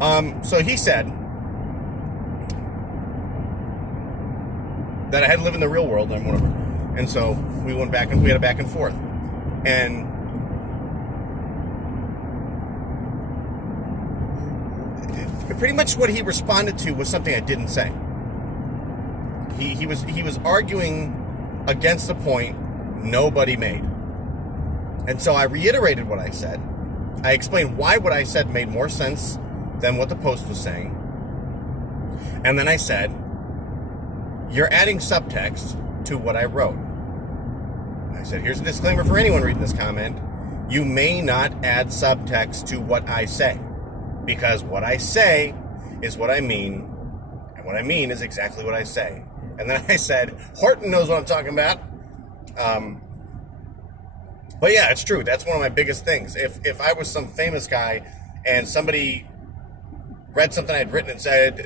So he said that I had to live in the real world and whatever. And so we went back and we had a back and forth. And pretty much what he responded to was something I didn't say. He was arguing against the point nobody made. And so I reiterated what I said. I explained why what I said made more sense than what the post was saying. And then I said, you're adding subtext to what I wrote. I said, here's a disclaimer for anyone reading this comment. You may not add subtext to what I say, because what I say is what I mean, and what I mean is exactly what I say. And then I said, Horton knows what I'm talking about. But yeah, it's true. That's one of my biggest things. If I was some famous guy and somebody read something I'd written and said,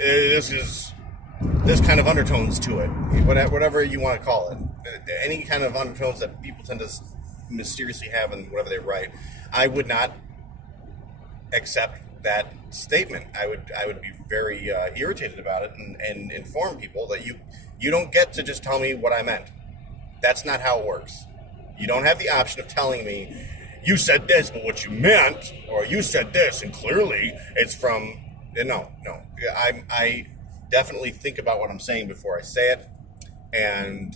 this kind of undertones to it, whatever you want to call it, any kind of undertones that people tend to mysteriously have in whatever they write, I would not accept that statement. I would be very irritated about it and inform people that you don't get to just tell me what I meant. That's not how it works. You don't have the option of telling me, you said this, but what you meant, or you said this, and clearly it's from... No. I definitely think about what I'm saying before I say it, and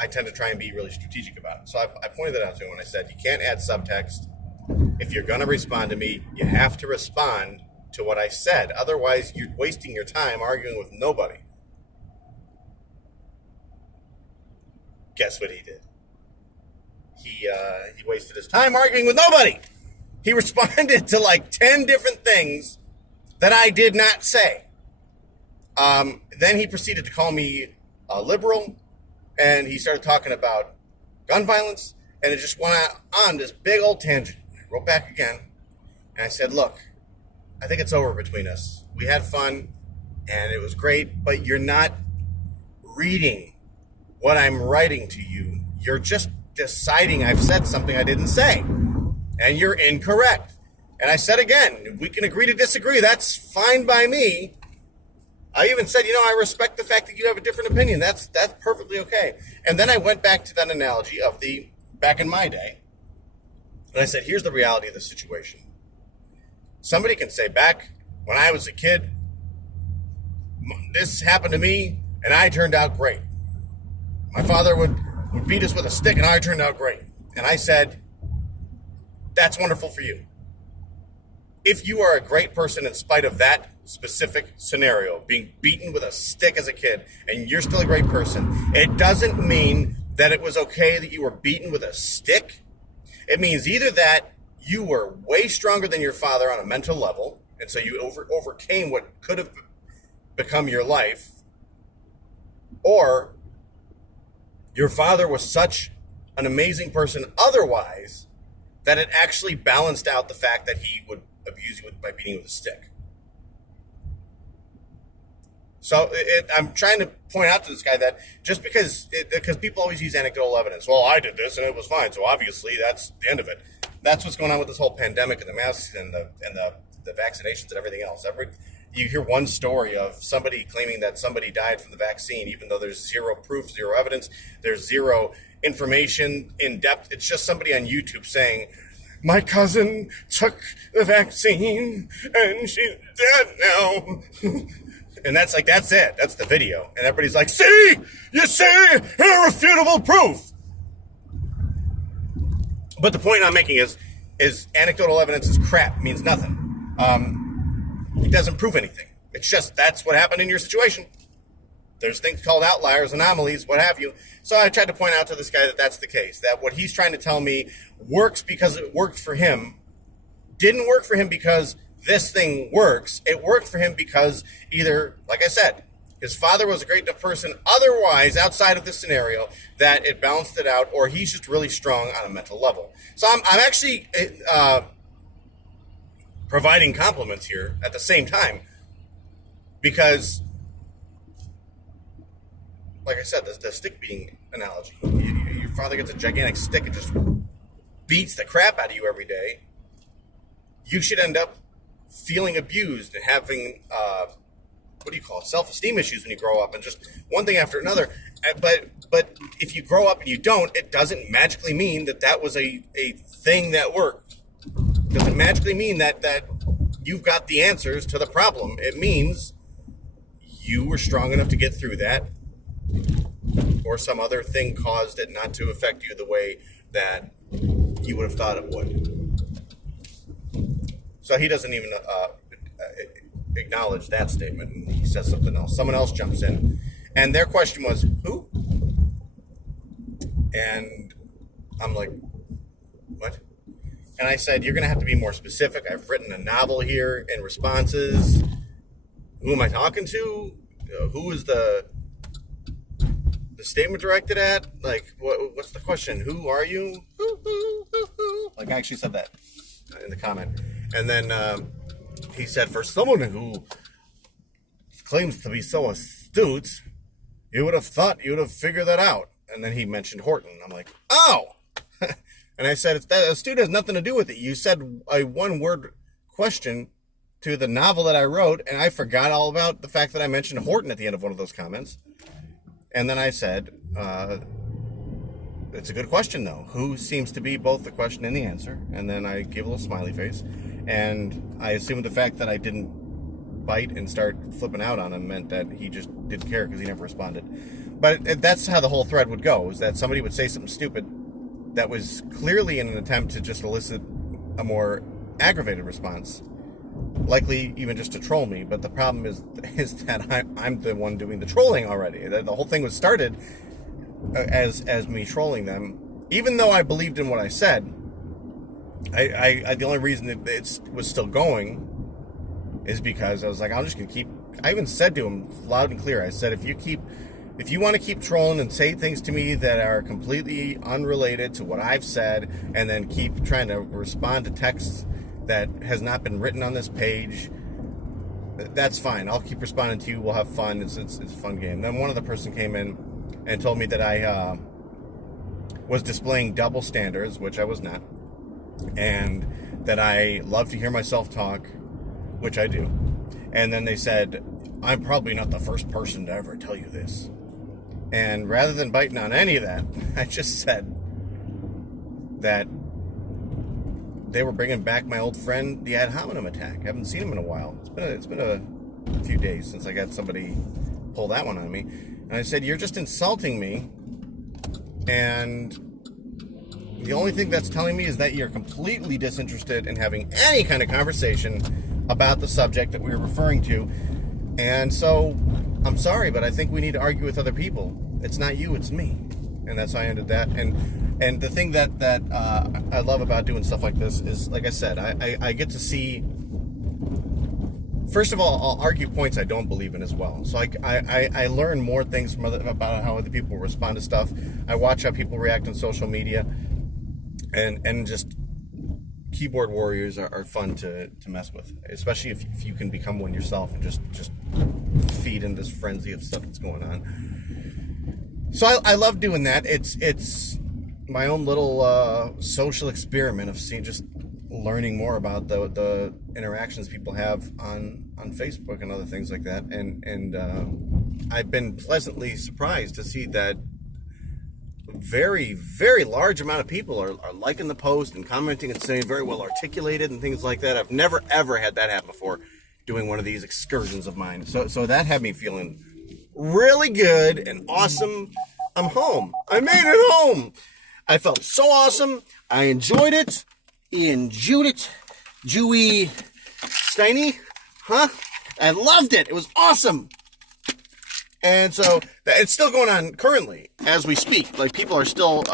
I tend to try and be really strategic about it. So I pointed that out to him when I said, you can't add subtext. If you're going to respond to me, you have to respond to what I said. Otherwise, you're wasting your time arguing with nobody. Guess what he did? He wasted his time arguing with nobody. He responded to like 10 different things that I did not say. Then he proceeded to call me a liberal, and he started talking about gun violence, and it just went on this big old tangent. I wrote back again, and I said, look, I think it's over between us. We had fun, and it was great, but you're not reading what I'm writing to you. You're just deciding I've said something I didn't say, and you're incorrect. And I said again, if we can agree to disagree, that's fine by me. I even said, I respect the fact that you have a different opinion. That's perfectly okay. And then I went back to that analogy of the back in my day, and I said, here's the reality of the situation. Somebody can say, back when I was a kid, this happened to me, and I turned out great. My father would beat us with a stick, and I turned out great. And I said, that's wonderful for you. If you are a great person in spite of that specific scenario, being beaten with a stick as a kid, and you're still a great person, it doesn't mean that it was okay that you were beaten with a stick. It means either that you were way stronger than your father on a mental level, and so you overcame what could have become your life, or your father was such an amazing person otherwise that it actually balanced out the fact that he would abuse you by beating you with a stick. So I'm trying to point out to this guy that just because people always use anecdotal evidence. Well, I did this and it was fine, so obviously that's the end of it. That's what's going on with this whole pandemic and the masks and the vaccinations and everything else. You hear one story of somebody claiming that somebody died from the vaccine, even though there's zero proof, zero evidence, there's zero information in depth. It's just somebody on YouTube saying, my cousin took the vaccine and she's dead now. And that's it. That's the video. And everybody's like, see, you see, irrefutable proof. But the point I'm making is anecdotal evidence is crap. It means nothing. It doesn't prove anything. It's just that's what happened in your situation. There's things called outliers, anomalies, what have you. So I tried to point out to this guy that that's the case, that what he's trying to tell me works because it worked for him, didn't work for him because this thing works. It worked for him because either, like I said, his father was a great enough person otherwise outside of this scenario that it balanced it out, or he's just really strong on a mental level. So I'm actually providing compliments here at the same time because, like I said, the stick beating analogy. Your father gets a gigantic stick and just beats the crap out of you every day. you should end up feeling abused and having what do you call it, self-esteem issues when you grow up, and just one thing after another. But if you grow up and you don't, it doesn't magically mean that was a thing that worked. It doesn't magically mean that you've got the answers to the problem. It means you were strong enough to get through that, or some other thing caused it not to affect you the way that you would have thought it would. So he doesn't even acknowledge that statement, and he says something else. Someone else jumps in, and their question was, who? And I'm like, what? And I said, you're going to have to be more specific. I've written a novel here in responses. Who am I talking to? Who is the statement directed at? Like, what's the question? Who are you? Like, I actually said that in the comment. And then he said, for someone who claims to be so astute, you would have thought you would have figured that out. And then he mentioned Horton. I'm like, oh! And I said, astute has nothing to do with it. You said a one-word question to the novel that I wrote, and I forgot all about the fact that I mentioned Horton at the end of one of those comments. And then I said, it's a good question, though. Who seems to be both the question and the answer? And then I gave a little smiley face. And I assumed the fact that I didn't bite and start flipping out on him meant that he just didn't care because he never responded. But that's how the whole thread would go, is that somebody would say something stupid that was clearly in an attempt to just elicit a more aggravated response, likely even just to troll me. But the problem is that I'm the one doing the trolling already. The whole thing was started as me trolling them, even though I believed in what I said. I the only reason it was still going is because I was like, I'm just gonna keep. I even said to him loud and clear, I said, if you want to keep trolling and say things to me that are completely unrelated to what I've said, and then keep trying to respond to texts that has not been written on this page, that's fine. I'll keep responding to you. We'll have fun. It's a fun game. Then one other person came in and told me that I was displaying double standards, which I was not, and that I love to hear myself talk, which I do. And then they said, I'm probably not the first person to ever tell you this. And rather than biting on any of that, I just said that they were bringing back my old friend, the ad hominem attack. I haven't seen him in a while. It's been a few days since I got somebody pull that one on me. And I said, you're just insulting me, and the only thing that's telling me is that you're completely disinterested in having any kind of conversation about the subject that we were referring to. And so, I'm sorry, but I think we need to argue with other people. It's not you, it's me. And that's how I ended that. And the thing that I love about doing stuff like this is, like I said, I get to see. First of all, I'll argue points I don't believe in as well. So I learn more things about how other people respond to stuff. I watch how people react on social media, and just keyboard warriors are fun to mess with, especially if you can become one yourself and just feed in this frenzy of stuff that's going on. So I love doing that. It's my own little social experiment of just learning more about the interactions people have on Facebook and other things like that. And I've been pleasantly surprised to see that very, very large amount of people are liking the post and commenting and saying very well articulated and things like that. I've never, ever had that happen before doing one of these excursions of mine. So that had me feeling really good and awesome. I'm home. I made it home. I felt so awesome. I enjoyed it. Ian Judith, Jewy Steiny, huh? I loved it. It was awesome. And so it's still going on currently as we speak. Like, people are still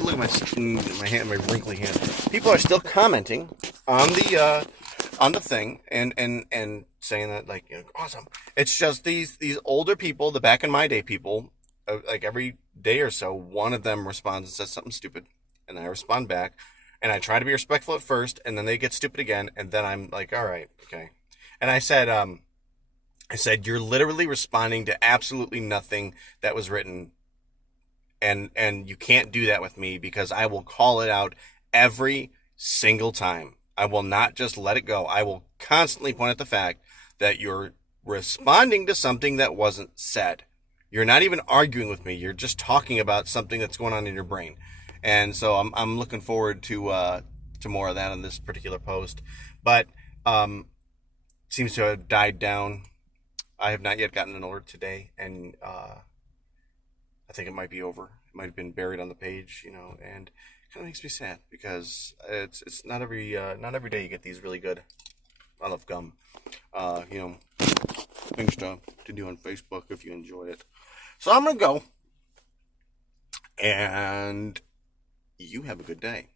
look at my hand, my wrinkly hand. People are still commenting on the thing and saying that, like, you know, awesome. It's just these older people, the back in my day people, like every day or so, one of them responds and says something stupid, and I respond back, and I try to be respectful at first, and then they get stupid again, and then I'm like, all right, okay. And I said, you're literally responding to absolutely nothing that was written, and you can't do that with me, because I will call it out every single time. I will not just let it go. I will constantly point at the fact that you're responding to something that wasn't said. You're not even arguing with me. You're just talking about something that's going on in your brain. And so I'm looking forward to more of that on this particular post. But seems to have died down. I have not yet gotten an alert today, and I think it might be over. It might have been buried on the page, and it kind of makes me sad because it's not every day you get these really good. I love gum. Things to do on Facebook if you enjoy it. So I'm gonna go, and you have a good day.